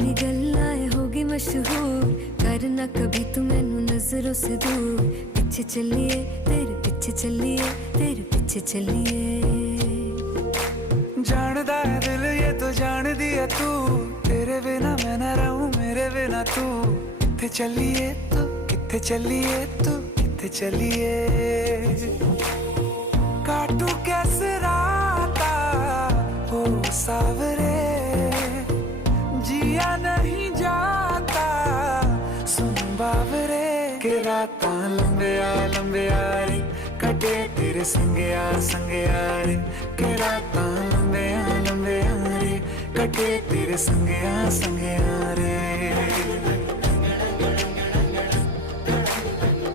तेरी गल्लाएं होगी मशहूर, करना कभी तू मैनू नजरों से दूर। पीछे चलिए तेरे पीछे चलिए, तेरे पीछे चलिए। जानदा है दिल ये तो जान दिया तू, तेरे बिना मैं ना रहूं मेरे बिना तू। किथे चलिए तू, किथे चलिए तू, किथे चलिए। काटू कैसे राता हो सावरे, जिया नहीं जाता सुन बावरे। के रातां लंबिया लंबिया रे, कटे तेरे संगया संगया रे। के रातां लंबिया लंबिया रे, कटे तेरे संगया संगया रे।